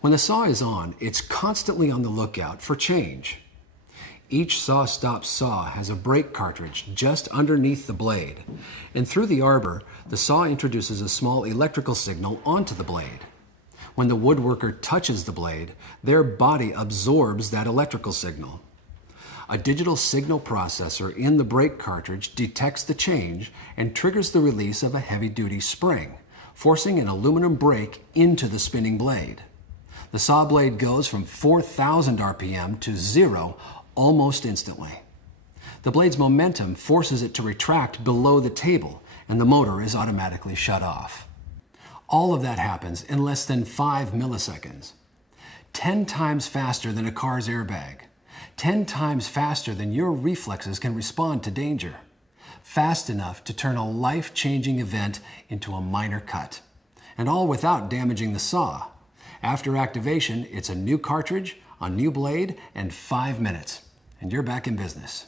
When the saw is on, it's constantly on the lookout for change. Each SawStop saw has a brake cartridge just underneath the blade, and through the arbor, the saw introduces a small electrical signal onto the blade. When the woodworker touches the blade, their body absorbs that electrical signal. A digital signal processor in the brake cartridge detects the change and triggers the release of a heavy-duty spring, forcing an aluminum brake into the spinning blade. The saw blade goes from 4,000 RPM to 0 almost instantly. The blade's momentum forces it to retract below the table, and the motor is automatically shut off. All of that happens in less than 5 milliseconds. 10 times faster than a car's airbag. 10 times faster than your reflexes can respond to danger. Fast enough to turn a life-changing event into a minor cut. And all without damaging the saw. After activation, it's a new cartridge, a new blade, and 5 minutes. And you're back in business.